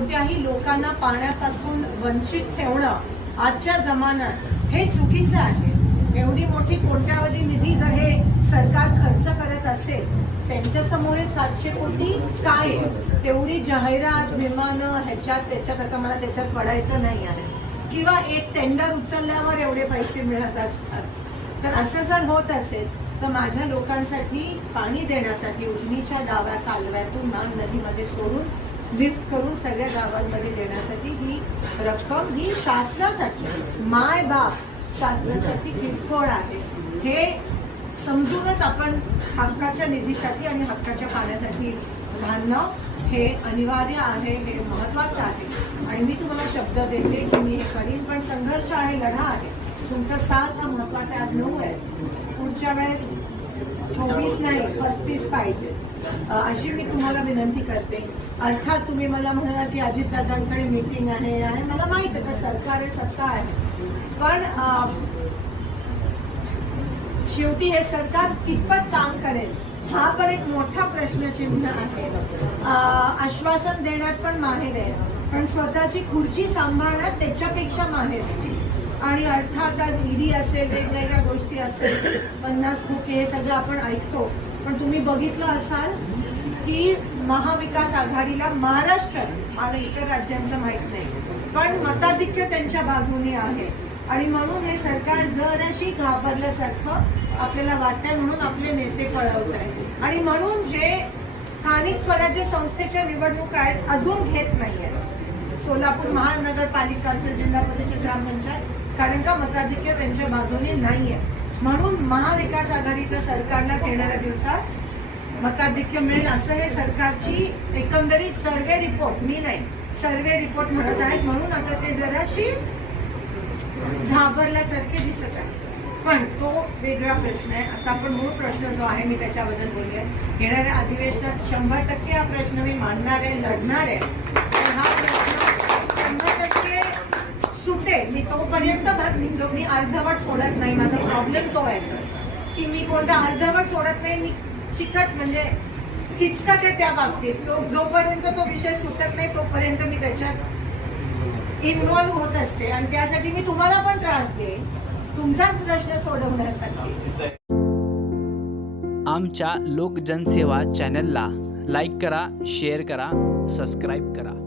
कोणत्याही लोकांना पाण्यापासून वंचित ठेवणं आजच्या जमान्यात हे चुकीचं आहे. एवढी मोठी कोट्यावधी निधी जर हे सरकार खर्च करत असेल त्यांच्यासमोर हे सातशे कोटी काय तेवढी जाहिरात विमानं ह्याच्यात त्याच्यात आता मला त्याच्यात पडायचं नाही आहे. किंवा एक टेंडर उचलल्यावर एवढे पैसे मिळत असतात. तर असं जर होत असेल तर माझ्या लोकांसाठी पाणी देण्यासाठी उजनीच्या डाव्या कालव्यातून नाग नदीमध्ये सोडून लिफ्ट करून सगळ्या गावांमध्ये देण्यासाठी ही रक्कम ही शासनासाठी माय बाप शासनासाठी किरकोळ आहे. हे समजूनच आपण हक्काच्या निधीसाठी आणि हक्काच्या पाण्यासाठी घालणं हे अनिवार्य आहे हे महत्वाचं आहे. आणि मी तुम्हाला शब्द देते की मी हे करीन पण संघर्ष आहे लढा आहे. तुमचा साथ हा महत्त्वाचा आज नऊ आहे. पुढच्या वेळेस चोवीस नाही पस्तीस पाहिजे. अशी मी तुम्हाला विनंती करते. अर्थात तुम्ही मला म्हणाला की अजितदादांकडे मीटिंग आहे आणि मला माहीत आहे सरकार आहे सत्ता आहे. पण शेवटी हे सरकार कितपत काम करेल हा पण एक मोठा प्रश्नचिन्ह आहे. आश्वासन देण्यात पण माहेर आहे. पण स्वतःची खुर्ची सांभाळण्यात त्याच्यापेक्षा माहेर आहे. आणि अर्थात आज ईडी असेल वेगवेगळ्या गोष्टी असेल पन्नास खोके हे सगळं आपण ऐकतो. पण तुम्ही बघितलं असाल की महाविकास आघाडीला महाराष्ट्र आणि इतर राज्यांचं माहीत नाही. पण मताधिक्य त्यांच्या बाजूने आहे. आणि म्हणून हे सरकार जराशी घाबरल्यासारखं आपल्याला वाटतंय म्हणून आपले नेते कळवत आहेत. आणि म्हणून जे स्थानिक स्वराज्य संस्थेच्या निवडणूक आहेत अजून घेत नाहीये सोलापूर महानगरपालिका असेल जिल्हा परिषद ग्रामपंचायत कारण का मताधिक्य त्यांच्या बाजूने नाहीये. म्हणून महाविकास आघाडीच्या सरकारला येणाऱ्या दिवसात मताधिक्य मिळेल असं हे सरकारची एकंदरीत सर्वे रिपोर्ट. मी नाही सर्वे रिपोर्ट म्हणत आहेत म्हणून आता ते जराशी घाबरल्यासारखे दिसत आहे. पण तो वेगळा प्रश्न आहे. आता आपण मूळ प्रश्न जो आहे मी त्याच्याबद्दल बोलूया येणाऱ्या अधिवेशनात शंभर टक्के हा प्रश्न मी मांडणार आहे लढणार आहे. तर हा प्रश्न शंभर टक्के सुटेल मी तोपर्यंत भर जो- मी अर्धवट सोडत नाही माझा प्रॉब्लेम तो आहे सर की मी कोणता अर्धवट सोडत नाही मी चिकट म्हणजे किचकट आहे त्या बाबतीत. तो जोपर्यंत तो विषय सुटत नाही तोपर्यंत मी त्याच्यात इन्वॉल्व्ह होत असते. आणि त्यासाठी मी तुम्हाला पण त्रास देईन. तुमचाच प्रश्न सोडवण्यासाठी. आमच्या लोकजनसेवा चॅनलला लाईक करा शेअर करा सबस्क्राईब करा.